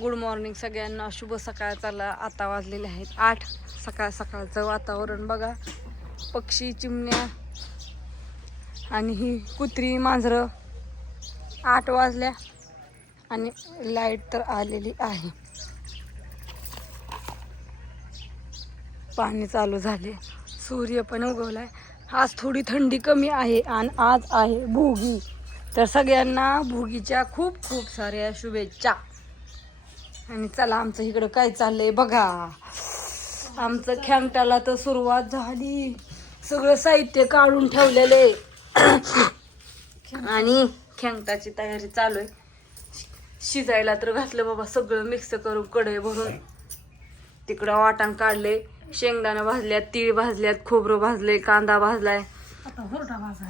Good morning सगळ्यांना, शुभ सकाळ. चाला आता वाजलेले आहेत 8. सकाळ सकाळचं वातावरण बघा, पक्षी, चिमण्या आणि ही कुत्री मांजरं. 8 वाजल्या आणि लाईट तर आलेली आहे. पाणी चालू झाले, सूर्य पण उगवलाय. आज थोडी थंडी कमी आहे आणि आज आहे भोगी. तर सगळ्यांना भोगीच्या खूप खूप साऱ्या शुभेच्छा. आणि चला आमचं इकडं काय चाललंय बघा. आमचं खेंगटाला तर सुरुवात झाली, सगळं साहित्य काढून ठेवलेले आणि खेंगटाची तयारी चालू आहे. शिजायला तर घातलं बाबा, सगळं मिक्स करून कढई भरून. तिकडं वाटण काढले, शेंगदाणा भाजल्यात, तीळ भाजल्यात, खोबरं भाजले, कांदा भाजलाय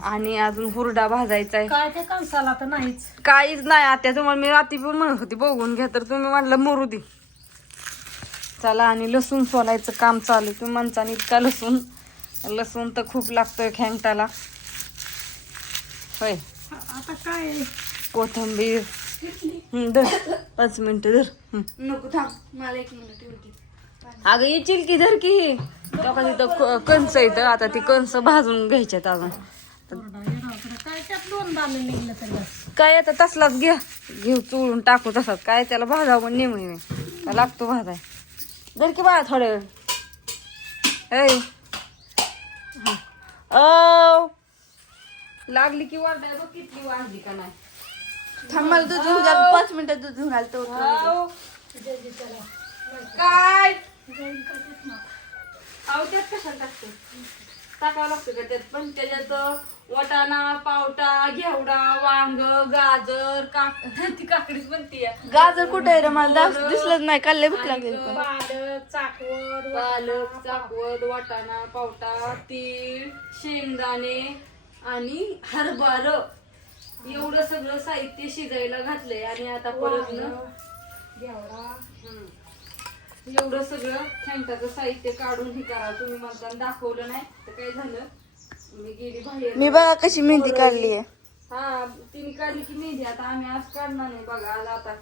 आणि अजून हुरडा भाजायचा आहे. काय ते कणसाला तर नाहीच, काहीच नाही. आता तुम्हाला मी रात्री पण म्हणत होती बघून घ्या, तर तुम्ही म्हटलं मरू दे. चला, आणि लसूण सोलायचं काम चालू. तुम्ही म्हणता इतका लसूण तर खूप लागतोय खेंगटाला. होय, आता काय कोथिंबीर धर 5 मिनिटं धर. नको थांब, मला 1 मिनिट होती. अगं येशील की धर की. ही तिथं कणस येतं, आता ती कणस भाजून घ्यायच्यात अजून. काय त्यात 2 दाणे निघलं तरी बस. काय आता तसलाच घेऊ चोळून टाकू तसाच. काय त्याला भाजावं पण नेहमी काय लागतो भाजाय. जर की बाळा थोड्या वेळ. लागली की वाढाय बघ किती वाजली का नाही. थांब, मला दूध घेऊन द्या. 5 मिनिटात दूध घालतो. हाव. काय अहो त्यात कशाला टाकते, टाकावं लागतं का त्यात. पण त्याच्यात वाटाणा, पावटा, घेवडा, वांग, गाजर, ती काकडीच बनती. गाजर कुठे आहे रे? मला दिसलंच नाही. काल भूक लागली. पालक, चाकवत, वाटाणा, पावटा, तीळ, शेंगदाणे आणि हरभर, एवढं सगळं साहित्य शिजायला घातलंय. आणि आता परत एवढं सगळं खेंगटाचं साहित्य काढून हे करा. तुम्ही मला दाखवलं नाही तर काय झालं, मी गेली बाहेर. मी बघा कशी मेहंदी काढली आहे. हा, तिने काढली की मेहंदी. आता आम्ही आज काढणार नाही बघा. आज आता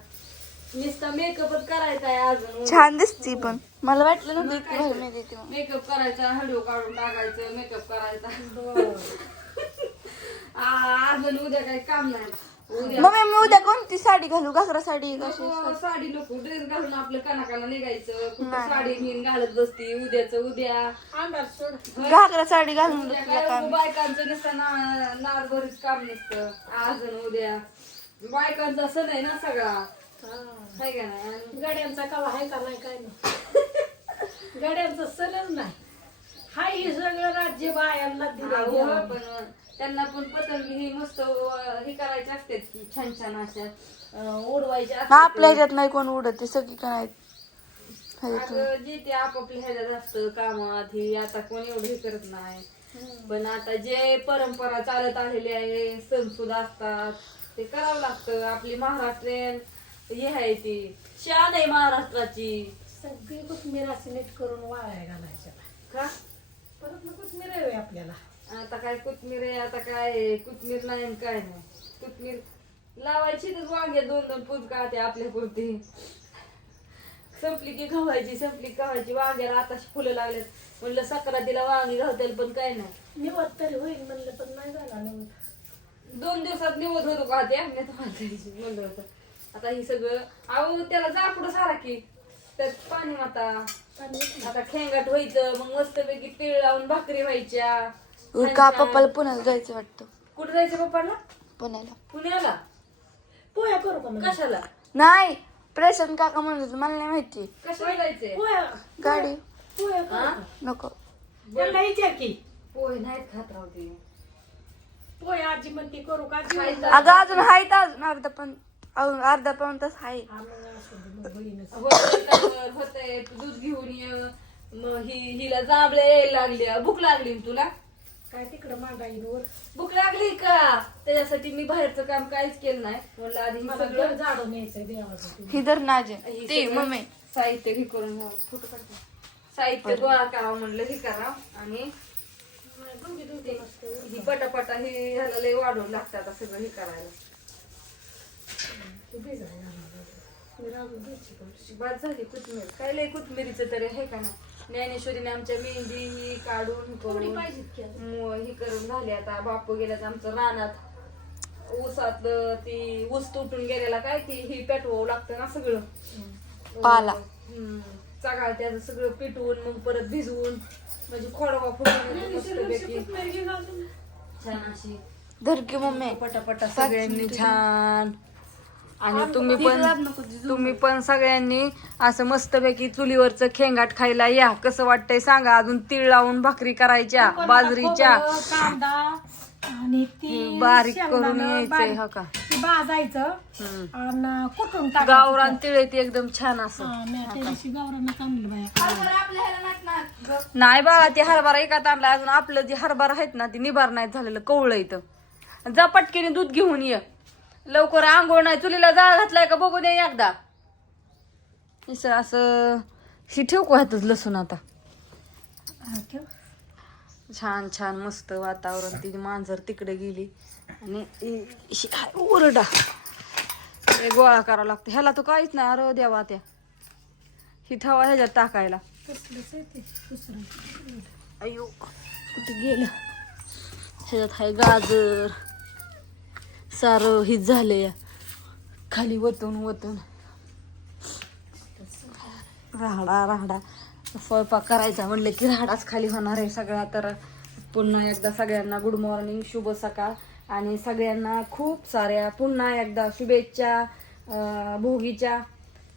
नुसता मेकअपच करायचा आहे अजून. छान दिसती, पण मला वाटलं नव्हतं इतकी भारी मेहंदी येते म्हणून. मेकअप करायचा, हळू काढून टाकायचं, मेकअप करायचा. अजून उद्या काही काम नाही. मम्मी मी उद्या कोणती साडी घालू? घागरा साडी कशी? साडी नको, ड्रेस घालून आपलं कनाकाला निघायचं. कुठं साडी घेऊन घालत बसती. उद्याचं उद्या घागरा साडी घालून उद्या तुला काय काम. बायकांचं नुसतं नार भरीच काम नसतं. अजून उद्या बायकांचा सण आहे ना सगळा, हाय का नाही. गाड्यांचा कवा आहे का नाही, काय नाही. गाड्यांचा सणच नाही. हाय हे सगळं राज्य बायांना दिलं. पण त्यांना पण पतंगी ही मस्त हे करायचे असते, छान छान अशा उडवायच्या आपल्या ह्याच्यात नाही कोण उडत, ते सगळी काय आहेत. जे ते आपापल्या ह्याच्यात असतं कामात. ही आता कोण एवढं हे करत नाही. पण आता जे परंपरा चालत आलेली आहे, सण सुद्धा असतात, ते करावं लागतं. आपली महाराष्ट्रीयन हे आहे, ती शान आहे महाराष्ट्राची. सगळी कोथमीर अशी नीट करून वाळाय घालायच्या का परत कोथमीर आहे आपल्याला. आता काय कोथमीर आहे, आता काय कोथमीर नाही आणि काय नाही. कोथमीर लावायची तर वांगे 2-2 फूट काढते आपल्या पुरती. संपली की गव्हायची, संपली की गव्हायची. वांग्याला आताशी फुलं लागलेत. म्हणलं संक्रांतीला वांगी घालतील, पण काय नाही. निवड तरी होईल म्हणलं, पण नाही झाला निवड. 2 दिवसात निवड होतो का ते मी तुम्हाला म्हणलं होतं. आता ही सगळं अहो त्याला जापडं सारा की त्यात पाणी आता खेंगाट व्हायचं. मग मस्तपैकी तीळ लावून भाकरी व्हायच्या. का पप्पाला पुण्याला जायचं वाटतं. कुठे जायचं पप्पाला? पुण्याला. पोया करू का मग? कशाला? नाही, प्रशांत काका म्हणत होते, मला नाही माहिती. कशाला जायचंय? पोया गाडी पोया करू का? नको. त्यांना विचार की पोहे नाहीत खात राहते. पोया आजी म्हणते करू का? अगं अजून आहेत, अजून अर्धा पाऊण तास आहे. होतंय दूध घेऊन ये. मग हिला जांभळ्या यायला लागल्या. भूक लागली ना तुला? काय तिकडं मांडाईवर भूक लागली का? त्याच्यासाठी मी बाहेरचं काम काहीच केलं नाही. म्हणलं आधी हे मला सगळं घर झाडून यायचंय देवाचं. ही धर नाजे हे ते सगळं मम्मी. साहित्य हे करून फोटो काढते. साहित्य गोळा करावं म्हणलं, हे करावं. आणि ही पटापटा हे ह्याला लय वाढवून लागतं आता सगळं हे करायला. बाद झाली कोथिंबीर. काय लय कोथिंबीरीचं तरी आहे का ना. ज्ञानेश्वरीने आमच्या मेहंदी ही काढून करून ही करून झाली. आता बापू गेल्यात आमचं रानात ऊसातलं ती ऊस तुटून गेलेला काय ती ही पेटवावं लागतं ना सगळं पाला. सगळं त्याचं सगळं पिटवून मग परत भिजवून म्हणजे खोडवा फुटून मस्तपैकी छान अशी धरकी मम्मी पटापटा सगळ्यांनी छान. आणि तुम्ही पण सगळ्यांनी असं मस्तपैकी चुलीवरचं खेंगाट खायला या. कसं वाटतंय सांगा. अजून तीळ लावून भाकरी करायच्या बाजरीच्या कांदा आणि ती बारीक करून यायचंय हो का. ती भाजायचं आणि कुठून टाकायचं. गावरान तिळ ते एकदम छान असं. त्या दिवशी गावरांना चांगलं बाया. नाही बाळा ते हरभरा एकात आणला अजून. आपलं जे हरभरा आहेत ना ती निभार नाही झालेलं कवळं इथं. जा पटकेने दूध घेऊन ये लवकर. आंघोळ नाही चुलीला जाळ घातलाय का बघू दे एकदा. असं ही ठेव को ह्यातच लसूण आता. छान छान मस्त वातावरण. ती मांजर तिकडे गेली आणि ओरडा हे गोळा करावं लागतं. ह्याला तर काहीच नाही. अरे देवा त्या ही ठेवा ह्याच्यात टाकायला. अयो कुठे गेलं. ह्याच्यात हाय गाजर सारं हिच झालंय खाली वतून वतून. राहडा स्वयंपाक करायचा म्हणलं की राहडाच खाली होणार आहे सगळा. तर पुन्हा एकदा सगळ्यांना गुड मॉर्निंग, शुभ सकाळ. आणि सगळ्यांना खूप साऱ्या पुन्हा एकदा शुभेच्छा भोगीच्या.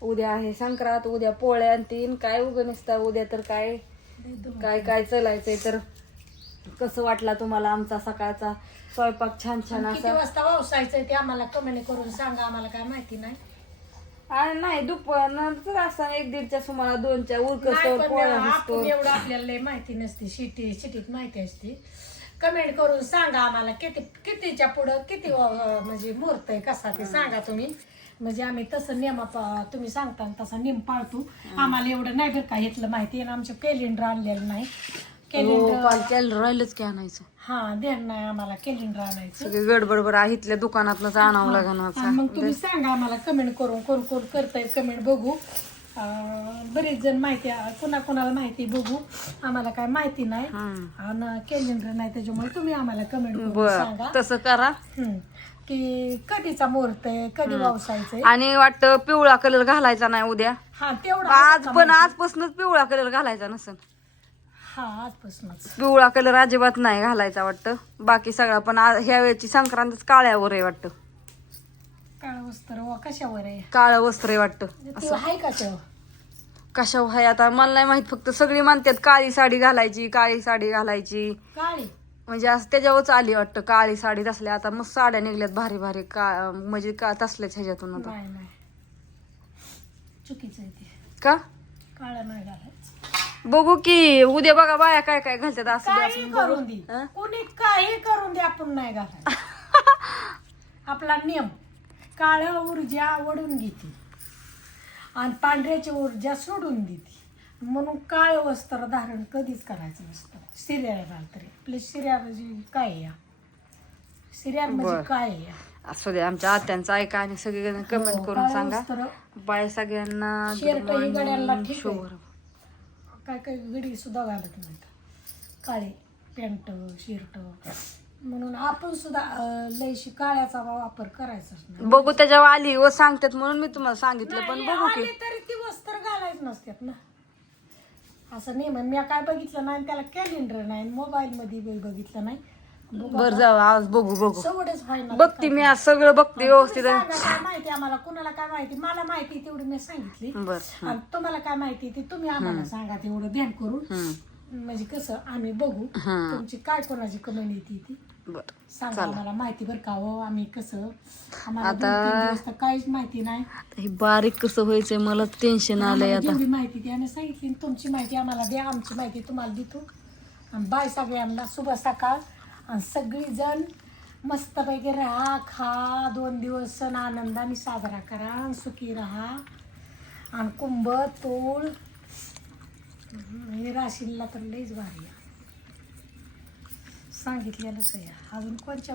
उद्या आहे संक्रांत, उद्या पोळ्या तीन काय उगं नसतं उद्या. तर काय काय काय चालायचंय. तर कसं वाटला तुम्हाला आमचा सकाळचा स्वयंपाक. छान छान किती असं. वाजता वावसायचंय ते आम्हाला कमेंट करून सांगा. आम्हाला काय माहिती नाही. आणि नाही दुपार नंतर असताना 1-1:30च्या सुमारास 2च्या उरकस नाही, पण पोळ्या आपण दिसतो. एवढं आपल्याला लय माहिती नसते. शिटीत माहिती असते. कमेंट करून सांगा आम्हाला कितीच्या पुढं किती म्हणजे मुहूर्त आहे कसा ते सांगा तुम्ही. म्हणजे आम्ही तसं तुम्ही सांगता तसा नियम पाळतो. आम्हाला एवढं नाही बरं का घेतलं माहिती. आणि आमचं कॅलेंडर आणलेलं नाही. कॅलेंडर राहिलंच की आणायचं. हा ध्यान नाही आम्हाला कॅलेंडर आणायचं. सगळी गडबड इथल्या दुकानातनच आणावं लागणार. आणि मग तुम्ही सांगा आम्हाला कमेंट करून कोण करतायत कमेंट बघू. बरेच जण माहिती कोणाला माहिती बघू. आम्हाला काय माहिती नाही आणि कॅलेंडर नाही त्याच्यामुळे तुम्ही आम्हाला कमेंट करून सांगा. तसं करा की कधीचा मुहूर्त आहे कधी वावसायचंय. आणि वाटतं पिवळा कलर घालायचा नाही उद्या. हा तेवढं आजपासूनच पिवळा कलर घालायचा नसेल. हा आजपासूनच पिवळा कलर अजिबात नाही घालायचा वाटतं. बाकी सगळा पण ह्या वेळची संक्रांतच काळ्यावर आहे वाटतं. काळं वस्त्र कशावर आहे. काळं वस्त्र आहे वाटतं. असं आहे का तेव्हा. कशावर आहे आता मला नाही माहित. फक्त सगळी म्हणतात काळी साडी घालायची काळी साडी घालायची. काळी म्हणजे असं त्याच्यावरच आली वाटतं काळी साडी. तसल्या आता मस्त साड्या निघल्यात भारी भारी म्हणजे तसल्याच ह्याच्यातून आता. नाही चुकीचं आहे ते. का काळं नाही घालायचं. बघू की उद्या बघा बाया काय काय घालतात. असं काही करून दे कोणी काही करून दे आपण नाही घालायचं. आपला नियम. काळ्या ऊर्जा ओढून घेते आणि पांढऱ्याची ऊर्जा सोडून देते. म्हणून काळ वस्त्र धारण कधीच करायचं नसतं. स्त्रियाला तरी आपल्या स्त्रिया म्हणजे काय आहे. स्त्रिया म्हणजे काय आहे. असू दे आमच्या आत्यांचं ऐका आणि सगळेजण कमेंट करून सांगा. बाय सगळ्यांना. शर्ट ही गड्यांना ठीक आहे. काय काय गडी सुद्धा घालत नाहीत काळे पॅन्ट शर्ट. म्हणून आपण सुद्धा लयशी काळ्याचा वापर करायचा नाही. बघू त्याच्यावर आली व सांगतात म्हणून मी तुम्हाला सांगितलं. पण बघू की तरी ती वस्त्र घालायच नसतात ना. असं नाही मी काय बघितलं नाही. त्याला कॅलेंडर नाही मोबाईल मध्ये बघितलं नाही. बर जाऊ आज बघू सवडच बघते मी आज सगळं बघते व्यवस्थित. काय माहिती आम्हाला कुणाला काय माहिती. मला माहिती तेवढी मी सांगितली. आणि तुम्हाला काय माहिती ते तुम्ही आम्हाला सांगा तेवढं ध्यान करून. म्हणजे कसं आम्ही बघू तुमची काय कोणाची कमेंट येते ती सांगा आम्हाला माहिती. बरं का हो आम्ही कसं आम्हाला 2-3 दिवस तर काहीच माहिती नाही. हे बारीक कसं व्हायचंय मला टेन्शन आलंय आता. जेवढी माहिती ती आम्ही सांगितली. तुमची माहिती आम्हाला द्या आमची माहिती तुम्हाला देतो. आणि बाय सगळ्यांना शुभ सकाळ. आणि सगळीजण मस्तपैकी राहा खा 2 दिवस सण आनंदाने साजरा करा. सुखी राहा. आणि कुंभ तोळ हे राशीला तर लईच भारी आहे सांगितलेलंच आहे. अजून कोणच्या